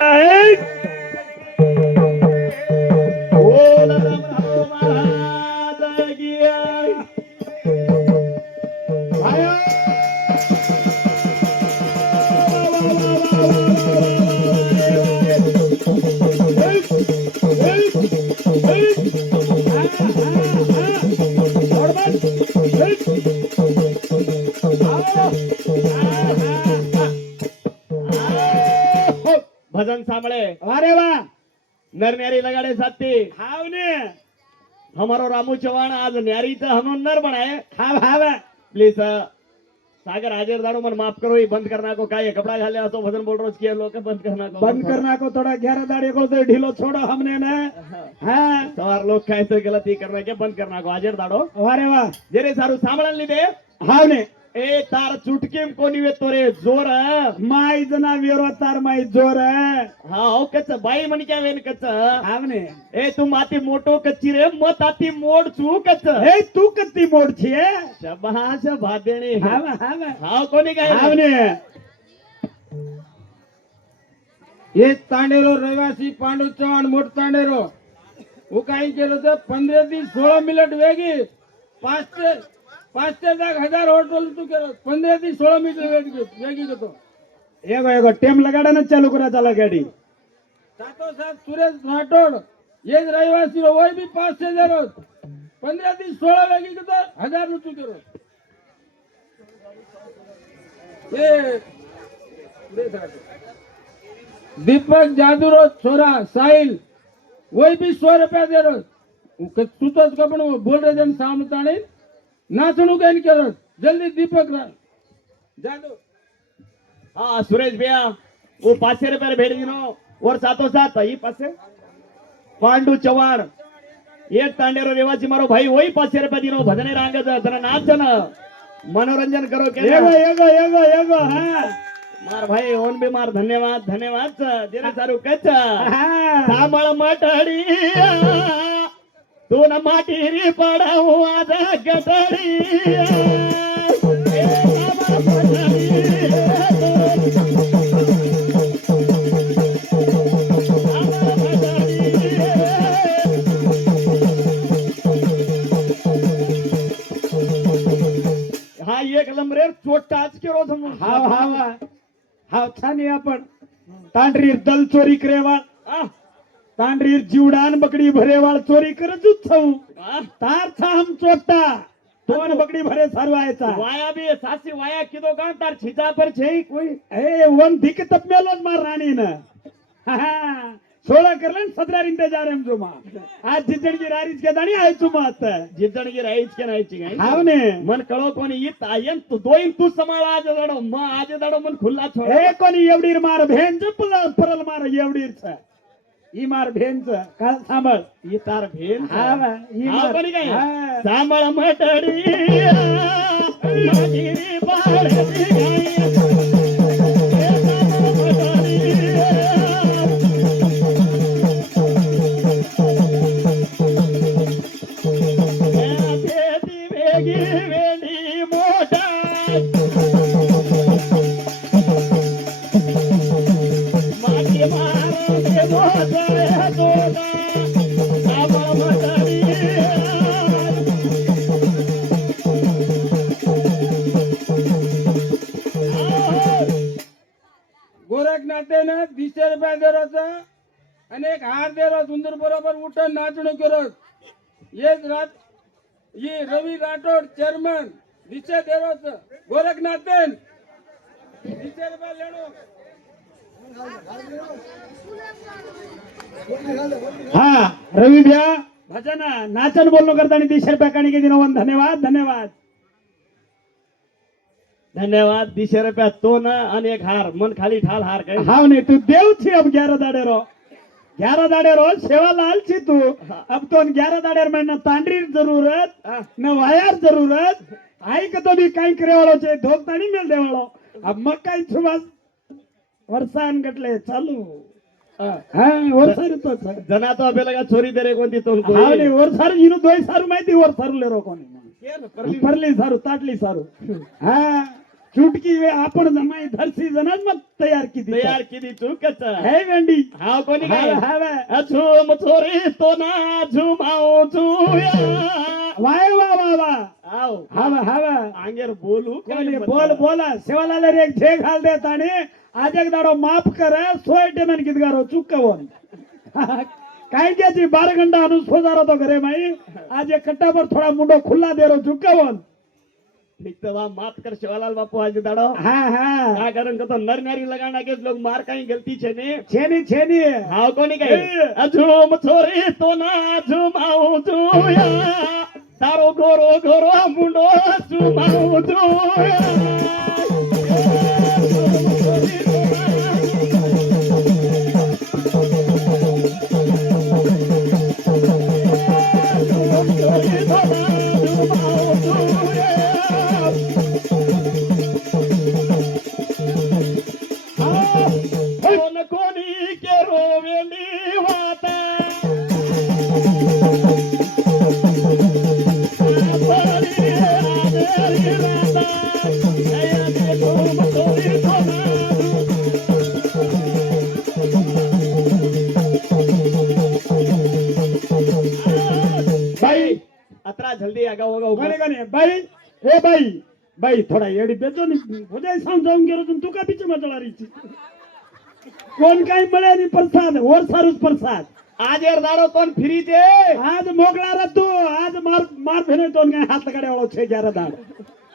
बोल रामराव महाराज की आया. भजन सांभळे. अरे वा नर लगाड़े साथी हाव ने हमारो रामू चौहान आज न्यारी तो हम नर बनाए. हाव हाव प्लीज सागर हाजिर दाड़ो मन माफ करो. ये बंद करना को काय कपड़ा घाले असो भजन बोल रोज किया लोग बंद करना को. बंद करना को थोड़ा 11 दाड़े को तो ढीलो छोड़ो हमने ना. हाँ सवार लोग काय तो गलती करना के बंद करना को हाजिर दाड़ो. अरे वा जेरे सारू सांभळन लीधे हाव ने ए तार चुटकीम कोणी वेतो रे जोर. माई जना वेरो तार माई जोर हा हो कच बाई म्हण क्या वेन कच. हाव ने ए तू माती मोटो कच्ची रे मत आती मोड चू कच. ए तू कत्ती मोड छे शबाश भादेणी. हाव हाव हाव कोणी काय हाव ने हे तांडेरो रहिवासी पांडू चव्हाण मोठ तांडेरो वो काही केलं तर 15 ते 16 मिनिट वेगी 5 ते 1000 होटल तू केलं 15 ते 16 मिनिट वेगी घेतो. एगो एगो टेम लगाड़ा चालू करा चला गाड़ी. सातो सात सुरेश राठोड ये रहिवासी रो वही भी 5 से 0 15 ते 16 वेगी घेतो 1000 तू केलं. ये दीपक जादूरो छोरा साहिल वही भी 100 रुपया दे रहो. तू तो कपड़ बोल रहे जन सामने नाचणू कहीं करो जल्दी दीपक जादू. हाँ सुरेश भैया वो 500 रुपये भेज दिनो और साथों साथ ही पासे पांडू चव्हाण एक तांडेरो रेवाची मारो भाई वही 500 रुपये दिनो भजने रांग जरा नाच न मनोरंजन करो के एगो एगो एगो एगो हाँ मार भाई ओन भी मार धन्यवाद धन्यवाद जेरे सारू कच हाँ सामळ मटडी दोन माटी पडाऊ आज गटडी. हा एक लंबरेर चोटाच के रोज हम हाव हाव हाव छानी आपण तांडरीर दल चोरी करेवाळ तांडरीर जीवडान बकडी भरेवाळ चोरी करत छऊ तार था हम चोटा दोन बकडी भरे सारवायचा वाया भी सासी वाया किदो का तार छिजा पर छे कोई ए वन धिक तपमेलोच मार राणी न हा 16 करलन 17 रिंटे जा रेम जुमा आज जिजण की रारीच के दाणी आय चुमात जिद्दण की राईच के नाहीची काय हाव ने मन कळो कोणी येत आयन तू दोईन तू समाळ आज दडो म आज दडो मन खुल्ला छोड. ए कोणी एवढीर मार भेंच परल मार एवढीर छ ई मार भेंच काल सांभाळ ही तार भेन हाव ई हा मार कोणी काय हा. सांभाळ मटडी मागिरी बाळदी गाई. गोरखनाथे ना 200 रुपया दे रहो आणि एक हार दे रहो सुंदर बरोबर उठन नाचणं करो. एक रात ये रवि राठोड चेयरमन 200 दे रहो गोरखनाथन 200 रुपया लेनो. हा रवी भ्या भजन नाचन बोलणं करताना 200 रुपया काणी के दिनवन धन्यवाद धन्यवाद धन्यवाद 200 रुपया तो ना आणि एक हार मन खाली ठाल हार काय. हाव ने तू देव छी अब 11 दाड़े रो सेवा लाल छी तू अब तो 11 दाड़े में न तांडरी जरूरत न वायर जरूरत आई के तो भी कई करे वालो छे धोक ताणी मेल दे वालो अब मकाई छुबा वर्षान गटले चालू हा वर्षार तो जना तो अबे लगा छोरी दे रे कोणती तो हाव ने वर्षार इनु दोय सारू माहिती वर्षार ले रो कोणी परली सारू ताटली सारू हा चुटकी वे आपण जमाई धरसी जणच मग तयार किती तयार किती चूकच हे वेंडी हा कोणी काय हाव झूम चोरी तो ना झुमाओ झुया वाय वा वा वा आव हाव अंगेर बोलू कोणी बोला सेवाला एक झे घाल देत आणि आज एक दाडो माफ कर सोय टेमन गीत गारो चुक कवन काय त्याची 12 घंटा आणून सोजारो तो घरे माई आज एक कट्टा पर थोड़ा मुंडो खुला दे रो चुक कवन निकतवा माफ कर शिवालाल बापू आज दाड़ो हाँ का कारण तो नर नारी लगाना के लोग मार कहीं गलती छे ने छेनी हाउ कोनी कही झूम छोरी तो ना झुमाऊ झुया तारो गोरो गोरो मुंडो झुमाऊ झुया कोणी के रोवेली वाता भाई अतरा जल्दी आगाऊ आगाऊ गाणे बाई थोडा येडी बेचो नी उद्या समजावून गेलो तू का पिचे मचळा रीची कोण काही मिळे आणि प्रसाद वर सारूच प्रसाद आज यार दाड़ो कोण फ्री छे आज मोकळा रे तू आज मार भेने तो काय हात लगाडे वाळो छे 11 दाड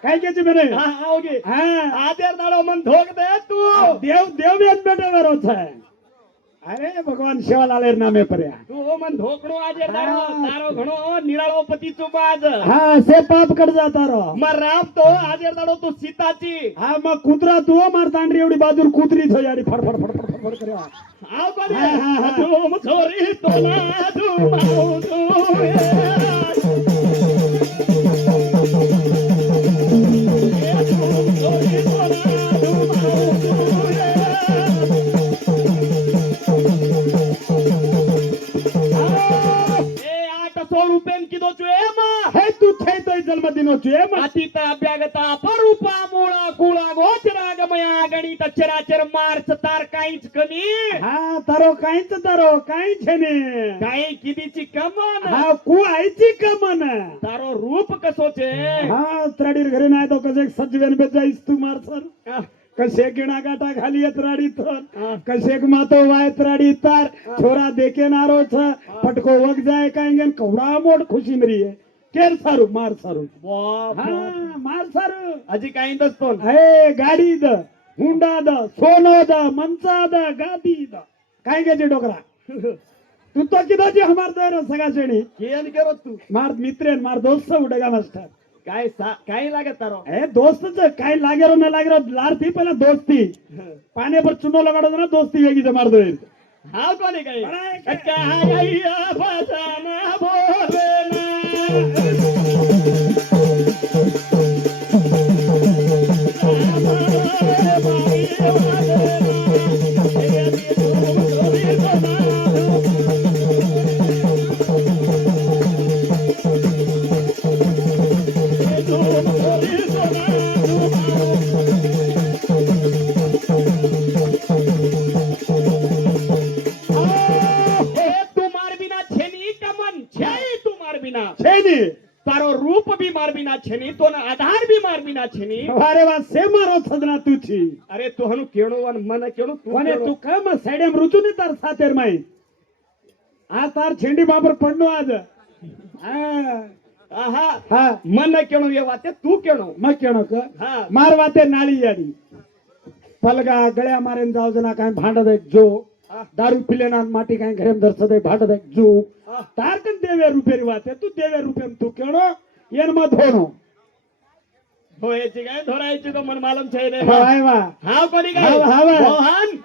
काय केची भेने हां आओगे हां आज यार दाड़ो मन धोक दे तू देव बेन बेटे वरो छे अरे भगवान शिवालाल नामे पर्या तू मन धोकणो आज यार दाड़ो तारो घणो निराळो पती चुबाज हा से पाप कट जाता रो मर राम तो आज यार दाड़ो तू सीताची हा मग कुत्रा तू मार तांडरी एवढी बाजूर कुत्री थो याडी फडफड करे आओ कोणी झूम छोरी तो ना झुमाऊ झुया हे तू थे तो जन्मदिनो छे अतीत अभ्यागता परूपा मूळा कुळा गोचरा गमया गणित चराचर मार्च तार काहीच कमी हा तारो काई छे ने काही कितीची कमन हा कु आईची कमन तारो रूप कसो छे हा त्राडीर घरी नाही तो कसे सजवेन पे जाईस तू मार सर कसे गिणा गाटा खाली त्राडी थर कसे मातो वाय त्राडी तार छोरा देखे नारो छ फटको वग जाए कांगेन कवडा मोड खुशी मरी है केर सारू मार सारू बाप हा मार सारू अजी काही दसतो ए गाडी द हुंडा द सोनो द मंचा द गादी द काय गेचे डोकरा तू तो किदाची हमार दर सगा शेणी केन केरो तू मार मित्रेन मार दोस्त उडेगा मास्टर काय लागत तारो ए दोस्तच काय लागेरो न लागेरो लारती पहिला दोस्ती पाने पर चुनो लगाडो ना दोस्ती वेगी जे मार दो हाव कोणी काही काय भजना बोले तारो रूप भी मार बिना छेनी तो आधार भी मार बिना छेनी अरे वा से मारो सदना तू छी अरे तू हनु केणो वन मन केणो तू कोने तू कम साइडम रुचू ने तार सातेर माई आ तार छेंडी बाबर पडनो आज आहा हा मन केणो ये वाते तू केणो मग केणो क हा मार वाते नाळी याडी पलगा गळ्या मारेन जाव जना काय भांड दे जो दारू पिलेना माटी काय घरेम धरस दे भांड दे जो तार कन देवे रुपेरी वाते तू देवे रुपेम तू केणो येन मत होनो होयची काय धोरायची तो मन मालूम छे रे हाय वा हाव कोणी काय हाव मोहन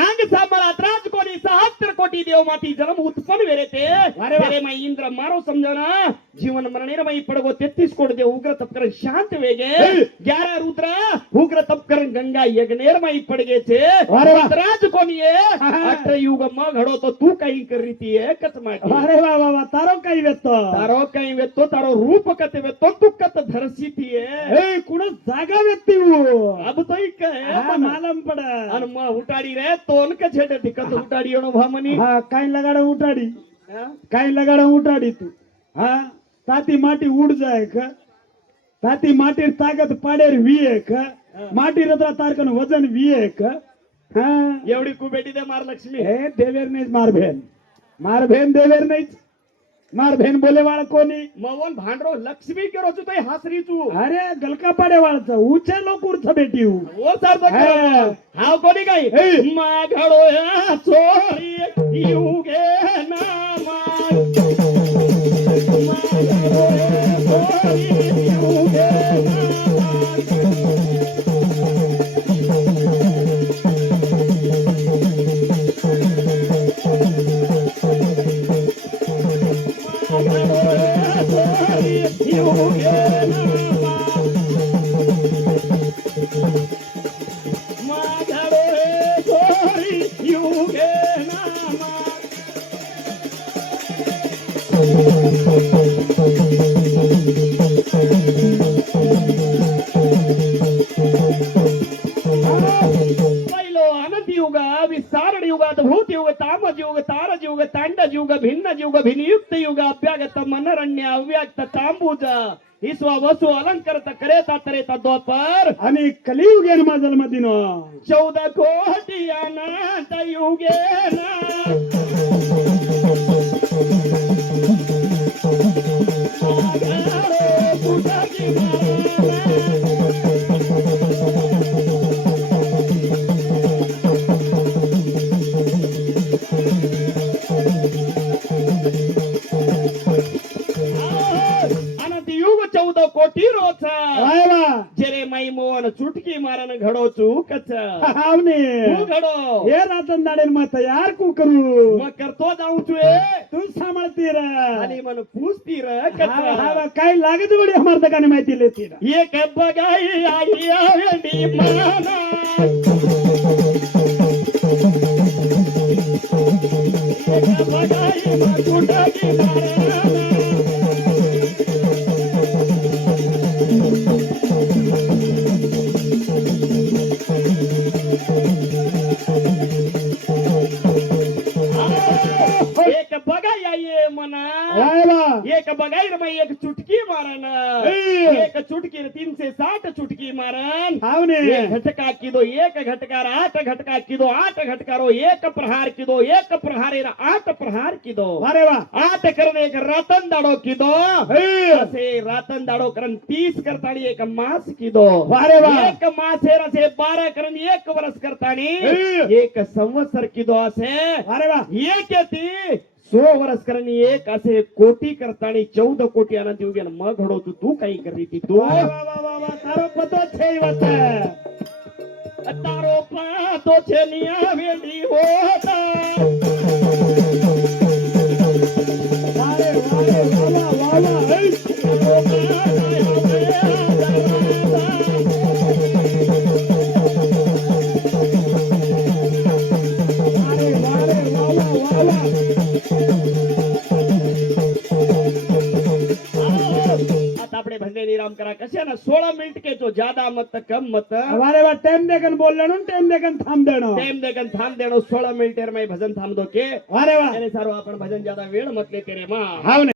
अंग सांभाळा त्राज कोणी 76 कोटी देव माती जन्म उत्पन्न वेरे ते अरे मै इंद्र मारो समजना जीवन मरणिरमयी पडगो 33 कोट दे उग्र तपकरण शांत वेगे हे. 11 रुद्र उग्र तपकरण गंगा यज्ञेरमयी पडगे छे अरे वा. રાજ કોનીએ હા. અઠ યુગમાં ઘડો તો તું કઈ કરીતી હે કચમાટી અરે વાહ વાહ વાહ તારો કઈ વેતો તારો કઈ વેતો તારો રૂપ કતે વેતો તું કત ધરસીતી હે એ કુણ જાગા વેતીવું અબ તો ઈ કહે હા માલમ પડ અને માં ઉટાડી રે તોન કે છેડે થી કત ઉટાડીઓનો ભામની હા કાઈ લગાડે ઉટાડી હા? કાઈ લગાડે ઉટાડી તું હા તાતી માટી ઉડ જાય ક તાતી માટી તાકાત પાડે વીએ ક માટી રતરા તારકન વજન વીએ ક હા એવડી કુબેટી દે માર લક્ષ્મી એ દેવેર નહીં માર બેન દેવેર નહીં માર બેન બોલે વાળા કોની મવન ભાંડરો લક્ષ્મી કેરો છું તઈ હાસરી છું અરે ગલકા પાડે વાળા ઊંચે લોકોર થ બેટી હું ઓ સાર તો હે. હાવ કોની ગઈ હે. માં ઘડો હે છોડી યુગે ના માં ઘડો હે છોડી યુગે पहिलो अनंत युग विस्तारण युग अद्भुत युग तामज युग तारज युग तांडज युग भिन्न युग भिन्नयुक्त युग अभ्यागत मनरण्य अव्याक्त तांबूज ईश्वा वसु अलंकृत करेता तरेता द्वापर आणि कलियुग जन्मा जन्म दिनो 14 कोटी अनंत युगे ना अनंत युग 14 कोटी रोच वायवा जेरे माई मोहन चुटकी मारन घडो चूकच आवने तू घडो हे रातन दाडेन मत यार कू करू मग करतो जाऊ छू तू सांभाळती र आणि मन पूछती र हा काय लागत गोडी हमार दकाने माहिती लेती र एक बगाई आई आवेंडी माना एक बगाई मकुटकी मारना एक बगाई आये मना वायवा एक बगाई रमा एक चुटकी मारन ए. एक चुटकी 360 चुटकी मारन आवने एक घटका कीदो एक घटकार 8 घटका कीदो 8 घटकारो एक प्रहार कीदो एक प्रहारे 8 प्रहार कीदो वारे वा 8 करन एक रतन दाडो कीदो ए असे रतन दाडो करन 30 करतानी एक मास कीदो वारे वा एक मासे रसे 12 करन एक वर्ष करतानी ए. एक संवत्सर कीदो असे वारे वा एक येती 100 वर्ष करनी एक असे कोटी करतानी 14 कोटी अनंत युगन मग घडो तू काही करी ती तू वारे वा वा वा वा तारो पतो છે વાત તારો પાતો છે નિયા વેડી હોતા વારે વારે વાવા વાવા એ તારો वारे वारे वावा वावा आता આપણે ભજને નિરામ કરા કશે ના 16 મિનિટ કે તો જ્યાદા મત કમ મત वारे वा टाइम देखन बोलणं टाइम देखन थांब देणं ટાઈમ દેકન થામ દેણો 16 મિનિટ માં ભજન થામ દો કે वारे वा એને સારું આપણ ભજન જ્યાદા વેળ મત લે તેરે માં हाव